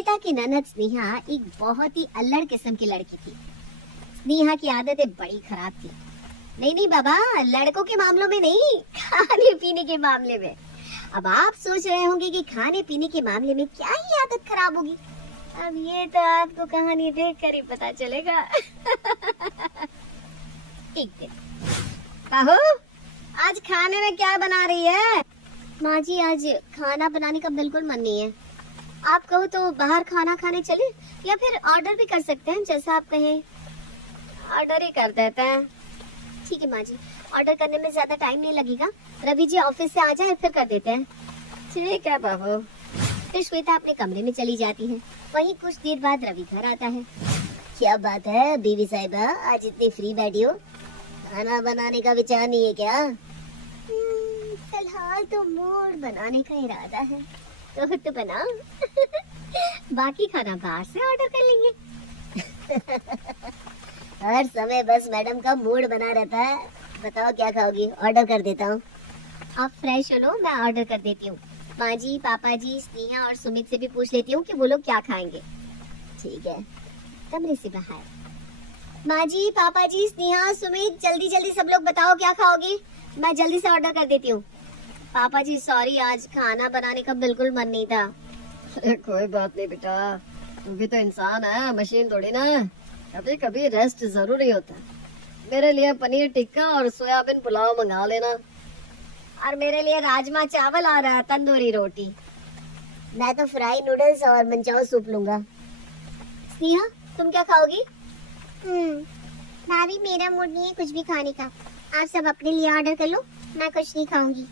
श्वेता की ननद स्नेहा एक बहुत ही अल्लड़ किस्म की लड़की थी। स्नेहा की आदतें बड़ी खराब थी। नहीं बाबा, लड़कों के मामलों में नहीं, खाने पीने के मामले में। अब आप सोच रहे होंगे कि खाने पीने के मामले में क्या ही आदत खराब होगी। अब ये तो आपको कहानी देखकर ही पता चलेगा। एक दिन, बहू आज खाने में क्या बना रही है? माँ जी आज खाना बनाने का बिल्कुल मन नहीं है। आप कहो तो बाहर खाना खाने चले या फिर ऑर्डर भी कर सकते हैं, जैसा आप कहें। ऑर्डर ही कर देते हैं। ठीक है माँ जी, ऑर्डर करने में ज्यादा टाइम नहीं लगेगा। रवि जी ऑफिस से आ जाए फिर कर देते हैं। ठीक है बहू। फिर श्वेता अपने कमरे में चली जाती है। वहीं कुछ देर बाद रवि घर आता है। क्या बात है बीवी साहिबा, आज इतनी फ्री बैठी हो? खाना बनाने का विचार नहीं है क्या? फिलहाल तो मूड बनाने का इरादा है, तो बना। बाकी खाना बाहर से ऑर्डर कर लेंगे। हर समय बस मैडम का मूड बना रहता है। बताओ क्या खाओगी? ऑर्डर कर देता हूँ। आप फ्रेश हो लो, मैं ऑर्डर कर देती हूँ। माँ जी, पापा जी, स्नेहा और सुमित से भी पूछ लेती हूँ कि वो लोग क्या खाएंगे। ठीक है। कमरे से बाहर, माँ जी, पापा जी, स्नेहा, सुमित, जल्दी जल्दी सब लोग बताओ क्या खाओगे, मैं जल्दी से ऑर्डर कर देती हूँ। पापा जी सॉरी, आज खाना बनाने का बिल्कुल मन नहीं था। अरे कोई बात नहीं बेटा, तू भी तो इंसान है, मशीन थोड़ी ना। कभी कभी रेस्ट जरूरी होता है। मेरे लिए पनीर टिक्का और सोयाबीन पुलाव मंगा लेना। और मेरे लिए राजमा चावल और तंदूरी रोटी। मैं तो फ्राई नूडल्स और मंचाओ सूप लूंगा। स्नेहा तुम क्या खाओगी? भाभी मेरा मूड नहीं है कुछ भी खाने का। आप सब अपने लिए ऑर्डर कर लो, मैं कुछ नहीं खाऊंगी।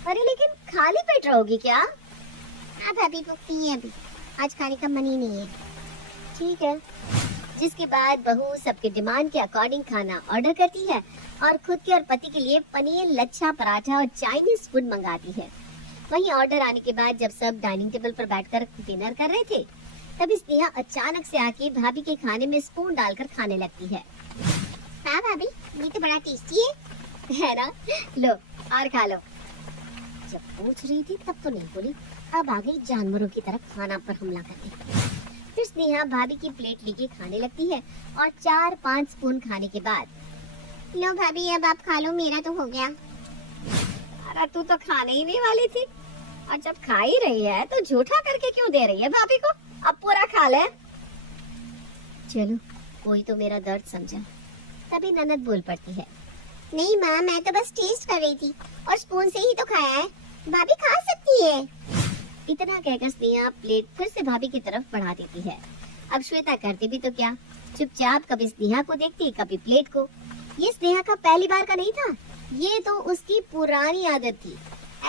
अरे लेकिन खाली पेट रहोगी क्या? हाँ भाभी भूख नहीं है अभी, आज खाने का मन ही नहीं है। ठीक है। जिसके बाद बहू सबके डिमांड के अकॉर्डिंग खाना ऑर्डर करती है और खुद के और पति के लिए पनीर, लच्छा पराठा और चाइनीज फूड मंगाती है। वहीं ऑर्डर आने के बाद जब सब डाइनिंग टेबल पर बैठकर डिनर कर रहे थे, तभी स्नेहा अचानक से आके भाभी के खाने में स्पून डालकर खाने लगती है। हाँ भाभी, ये तो बड़ा टेस्टी है ना? लो और खा लो। जब पूछ रही थी तब तो नहीं बोली, अब आ गई जानवरों की तरह खाना पर हमला करके। फिर स्नेहा भाभी की प्लेट लेके खाने लगती है और 4-5 स्पून खाने के बाद, लो भाभी अब आप खा लो, मेरा तो हो गया। अरे तू तो खाने ही नहीं वाली थी, और जब खा ही रही है तो झूठा करके क्यों दे रही है भाभी को? अब पूरा खा ले। चलो कोई तो मेरा दर्द समझा। तभी ननद बोल पड़ती है, नहीं माँ, मैं तो बस टेस्ट कर रही थी और स्पून से ही तो खाया है, भाभी खा सकती है। इतना कहकर स्नेहा प्लेट फिर से भाभी की तरफ बढ़ा देती है। अब श्वेता करती भी तो क्या, चुपचाप कभी स्नेहा को देखती, कभी प्लेट को। ये स्नेहा का पहली बार का नहीं था, ये तो उसकी पुरानी आदत थी।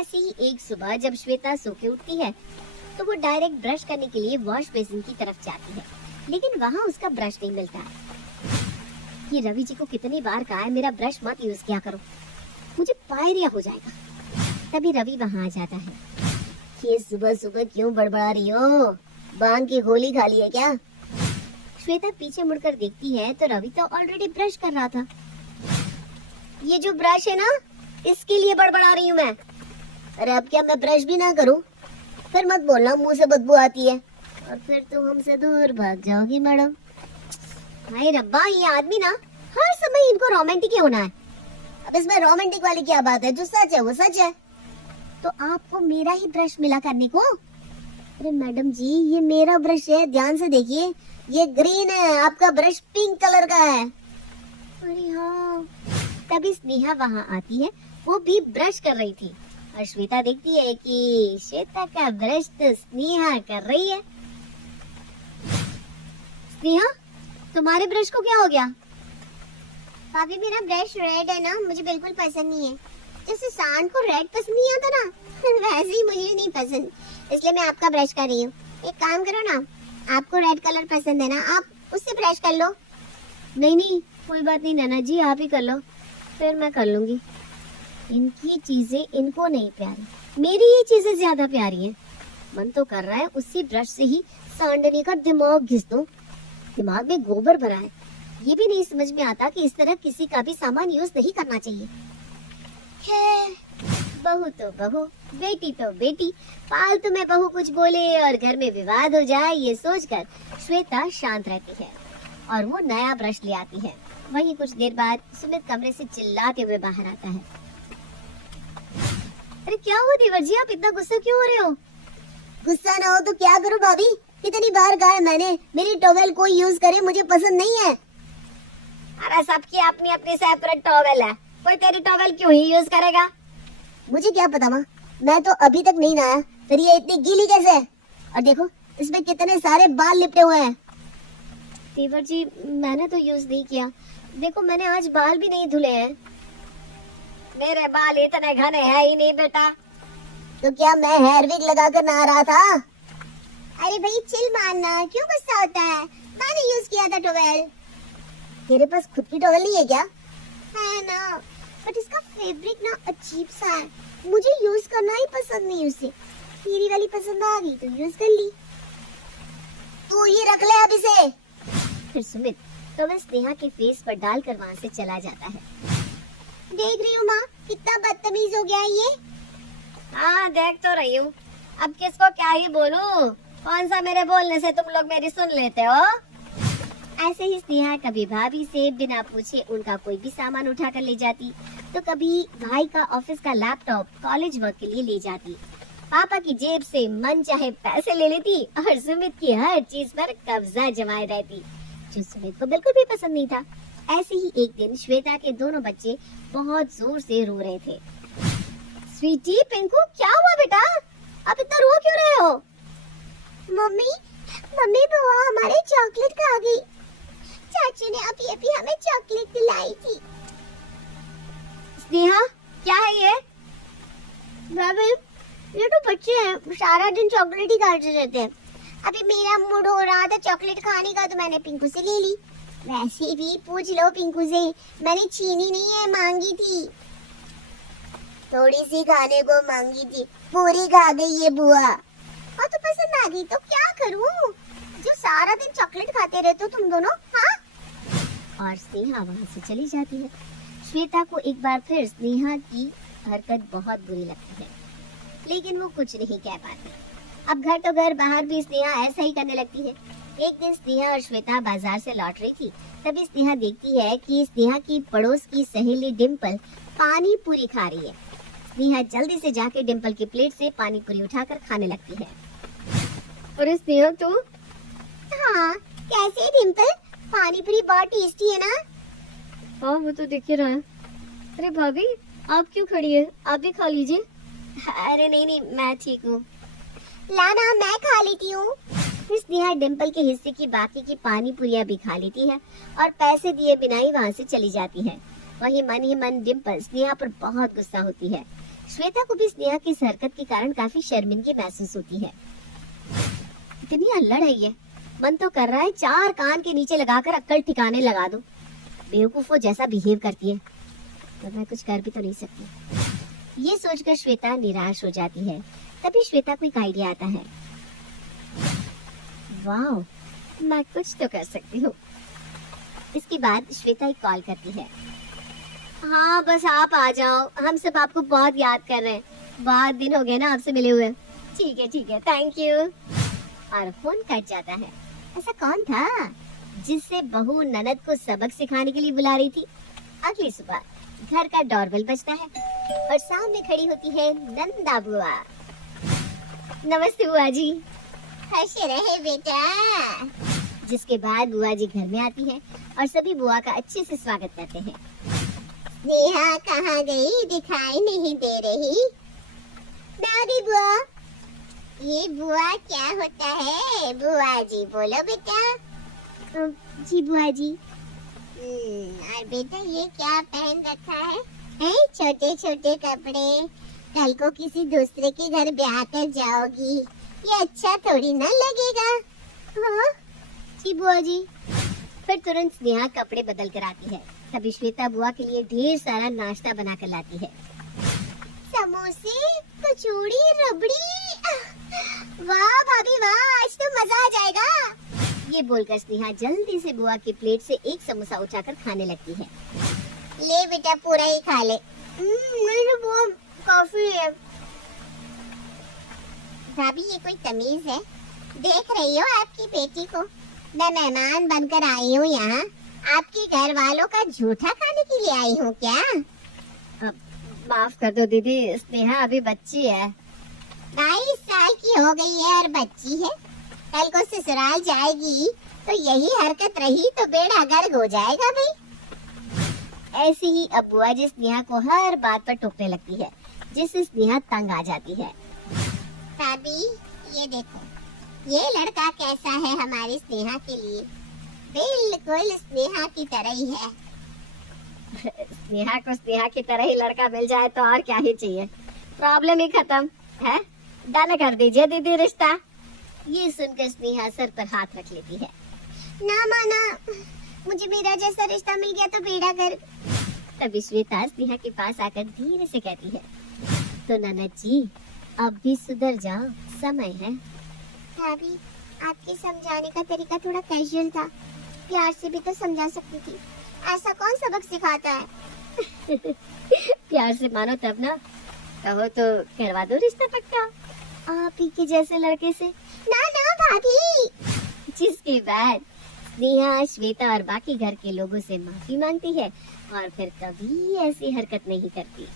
ऐसे ही एक सुबह जब श्वेता सो के उठती है तो वो डायरेक्ट ब्रश करने के लिए वॉश बेसिन की तरफ जाती है, लेकिन वहाँ उसका ब्रश नहीं मिलता है। ये रवि जी को कितनी बार कहा है मेरा ब्रश मत यूज किया करो, मुझे पायरिया हो जाएगा। तभी रवि वहाँ आ जाता है। ये सुबह सुबह क्यों बड़बड़ा रही हो? बांग की गोली खा ली है क्या? श्वेता पीछे मुड़कर देखती है तो रवि तो ऑलरेडी ब्रश कर रहा था। ये जो ब्रश है ना, इसके लिए बड़बड़ा रही हूँ मैं। अरे अब क्या मैं ब्रश भी ना करूँ? फिर मत बोलना मुंह से बदबू आती है और फिर तुम हमसे दूर भाग जाओगी मैडम। हाय रब्बा, ये आदमी ना हर समय इनको रोमांटिक ही होना है। अब इसमें रोमांटिक वाली क्या बात है? जो सच है वो सच है। तो आपको मेरा ही ब्रश मिला करने को? अरे मैडम जी, ये मेरा ब्रश है, ध्यान से देखिए, ये ग्रीन है, आपका ब्रश पिंक कलर का है। अरे हाँ। तभी स्नेहा वहाँ आती है, वो भी ब्रश कर रही थी और श्वेता देखती है कि श्वेता का ब्रश तो स्नेहा कर रही है। स्नेहा, तुम्हारे ब्रश को क्या हो गया? भाभी मेरा ब्रश रेड है ना, मुझे बिल्कुल पसंद नहीं है। जैसे सांड को रेड पसंद नहीं आता ना, वैसे ही मुझे नहीं पसंद, इसलिए मैं आपका ब्रश कर रही हूँ। एक काम करो ना, आपको रेड कलर पसंद है ना, आप उससे ब्रश कर लो। नहीं कोई बात नहीं नाना जी, आप ही कर लो, फिर मैं कर लूंगी। इनकी चीजें इनको नहीं प्यारी, मेरी ये चीजें ज्यादा प्यारी हैं। मन तो कर रहा है उसी ब्रश से ही सांडने का दिमाग घिस दूं। दिमाग में गोबर भरा है, ये भी नहीं समझ में आता कि इस तरह किसी का भी सामान यूज नहीं करना चाहिए। बहू तो बहू, बेटी तो बेटी, फालतू में बहू कुछ बोले और घर में विवाद हो जाए ये सोचकर श्वेता शांत रहती है और वो नया ब्रश ले आती है। वहीं कुछ देर बाद सुमित कमरे से चिल्लाते हुए बाहर आता है। अरे क्या हुआ देवर जी, आप इतना गुस्सा क्यों हो रहे हो? गुस्सा ना हो तो क्या करूं भाभी? कितनी बार कहा है मैंने, मेरी टॉवेल कोई यूज करे मुझे पसंद नहीं है। अरे सबकी अपनी अपनी सेपरेट टॉवेल है, कोई तेरी टॉवेल क्यों ही यूज करेगा? मुझे क्या पता माँ, मैं तो अभी तक नहीं नहाया, फिर ये इतनी गीली कैसे है? और देखो इसमें कितने सारे बाल लिपटे हुए हैं। देवर जी मैंने तो यूज नहीं किया, देखो मैंने आज बाल भी नहीं धुले हैं। मेरे बाल इतने घने हैं ही नहीं बेटा। तो क्या मैं हेयर विग लगा कर नहा रहा था? अरे भाई चिल मारना, क्यों गुस्सा होता है? मैंने यूज किया था टॉवेल। तेरे पास खुद की टॉवेल नहीं है क्या? है ना, बट इसका फैब्रिक ना अजीब सा है, मुझे यूज करना ही पसंद नहीं उसे। तेरी वाली पसंद आ गई तो यूज कर ली। तू ही रख ले अब इसे। फिर सुमित टॉवेल स्नेहा के फेस पर डालकर वहाँ से चला जाता है। देख रही हूँ माँ, कितना बदतमीज हो गया ये। हाँ देख तो रही हूँ, अब किसको क्या ही बोलूं? कौन सा मेरे बोलने से तुम लोग मेरी सुन लेते हो? ऐसे ही स्नेहा कभी भाभी से बिना पूछे उनका कोई भी सामान उठा कर ले जाती, तो कभी भाई का ऑफिस का लैपटॉप कॉलेज वर्क के लिए ले जाती, पापा की जेब से मन चाहे पैसे ले लेती और सुमित की हर चीज पर कब्जा जमाए रहती, जो सुमित को बिल्कुल भी पसंद नहीं था। ऐसे ही एक दिन श्वेता के दोनों बच्चे बहुत जोर से रो रहे थे। स्वीटी, पिंकू, क्या हुआ बेटा? आप इतना रो क्यों रहे हो? मम्मी मम्मी बुआ हमारे चॉकलेट खा गई। चाचू ने अभी अभी हमें चॉकलेट दिलाई थी। स्नेहा क्या है ये? भाभी ये तो बच्चे हैं, सारा दिन चॉकलेट ही खाते रहते हैं। अभी मेरा मूड हो रहा था चॉकलेट खाने का तो मैंने पिंकू से ले ली। वैसे भी पूछ लो पिंकू से, मैंने छीनी नहीं है, मांगी थी। थोड़ी सी खाने को मांगी थी, पूरी खा गई ये बुआ। और तो पसंद आ गई तो क्या करूं? जो सारा दिन चॉकलेट खाते रहते हो तुम दोनों, हाँ? और स्नेहा वहाँ से चली जाती है। श्वेता को एक बार फिर स्नेहा की हरकत बहुत बुरी लगती है, लेकिन वो कुछ नहीं कह पाती। अब घर तो घर, बाहर भी स्नेहा ऐसा ही करने लगती है। एक दिन स्नेहा और श्वेता बाजार से लौट रही थी, तभी स्नेहा देखती है कि स्नेहा की पड़ोस की सहेली डिम्पल पानी पूरी खा रही है। स्नेहा जल्दी से जाके डिम्पल की प्लेट से पानी पूरी उठाकर खाने लगती है। अरे स्नेहा तू? हाँ कैसे है डिम्पल? पानी पूरी बहुत टेस्टी है ना? हाँ वो तो दिख ही रहा है। अरे भाभी आप क्यों खड़ी है, आप भी खा लीजिए। अरे नहीं नहीं मैं ठीक हूँ। लाना मैं खा लेती हूँ। फिर स्नेहा डिम्पल के हिस्से की बाकी की पानी पूरियाँ भी खा लेती है और पैसे दिए बिना ही वहाँ से चली जाती है। वहीं मन ही मन डिम्पल स्नेहा पर बहुत गुस्सा होती है। श्वेता को भी स्नेहा की इस हरकत के कारण काफी शर्मिंदगी महसूस होती है। इतनी अल्लड़ है ये, मन तो कर रहा है चार कान के नीचे लगाकर अक्कल ठिकाने लगा दूं। बेवकूफों जैसा बिहेव करती है, तो मैं कुछ कर भी तो नहीं सकती। ये सोचकर श्वेता निराश हो जाती है। तभी श्वेता को एक आइडिया आता है। वाह, मैं कुछ तो कर सकती हूँ। इसके बाद श्वेता एक कॉल करती है। हाँ बस आप आ जाओ, हम सब आपको बहुत याद कर रहे हैं, बहुत दिन हो गए ना आपसे मिले हुए। ठीक है थैंक यू। और फोन कट जाता है। ऐसा कौन था जिससे बहू ननद को सबक सिखाने के लिए बुला रही थी? अगली सुबह घर का डोरबेल बजता है और सामने खड़ी होती है नंदा बुआ। नमस्ते बुआ जी। कैसे रहे बेटा? जिसके बाद बुआ जी घर में आती है और सभी बुआ का अच्छे से स्वागत करते हैं। नेहा कहाँ गई, दिखाई नहीं दे रही। मैं आ गई बुआ। ये बुआ क्या होता है? बुआ जी बोलो बेटा। जी बुआ जी। और बेटा ये क्या पहन रखा है? छोटे छोटे कपड़े, कल को किसी दूसरे के घर ब्याह कर जाओगी, ये अच्छा थोड़ी ना लगेगा। हाँ जी बुआ जी। फिर तुरंत स्नेहा कपड़े बदल कर आती है। तभी श्वेता बुआ के लिए ढेर सारा नाश्ता बना कर लाती है। समोसे, कचौड़ी, रबड़ी। वाह भाभी वाह, आज तो मजा आ जाएगा। ये बोलकर स्नेहा जल्दी से बुआ की प्लेट से एक समोसा उठाकर खाने लगती है। ले बेटा पूरा ही खा ले। मेरी बुआ कॉफी है। भाभी ये कोई तमीज है? देख रही हो आपकी बेटी को? मैं मेहमान बनकर आई हूँ यहाँ, आपके घर वालों का झूठा खाने के लिए आई हूँ क्या? माफ कर दो दीदी, स्नेहा अभी बच्ची है। 22 साल की हो गई है और बच्ची है। कल को ससुराल जाएगी तो यही हरकत रही तो बेड़ा गर्क हो जाएगा भाई। ऐसी ही अब बुआ जी स्नेहा को हर बात पर टोकने लगती है, जिससे स्नेहा तंग आ जाती है। भाभी ये देखो, ये लड़का कैसा है हमारी स्नेहा के लिए? बिल्कुल स्नेहा की तरह ही है। स्नेहा को स्नेहा की तरह ही लड़का मिल जाए तो और क्या ही चाहिए, प्रॉब्लम ही खत्म है। डन कर दीजिए दीदी रिश्ता। ये सुनकर स्नेहा सर पर हाथ रख लेती है। ना माना, मुझे मेरा जैसा रिश्ता मिल गया तो बेड़ा गर्क। तभी श्वेता स्नेहा के पास आकर धीरे से कहती है, तो ननद जी अब भी सुधर जाओ, समय है। भाभी, आपके समझाने का तरीका थोड़ा कैजुअल था, प्यार से भी तो समझा सकती थी। ऐसा कौन सबक सिखाता है? प्यार से मानो तब ना, कहो तो करवा दो रिश्ता पक्का आप ही के जैसे लड़के से। ना ना भाभी। जिसके बाद स्नेहा, श्वेता और बाकी घर के लोगों से माफी मांगती है और फिर कभी ऐसी हरकत नहीं करती।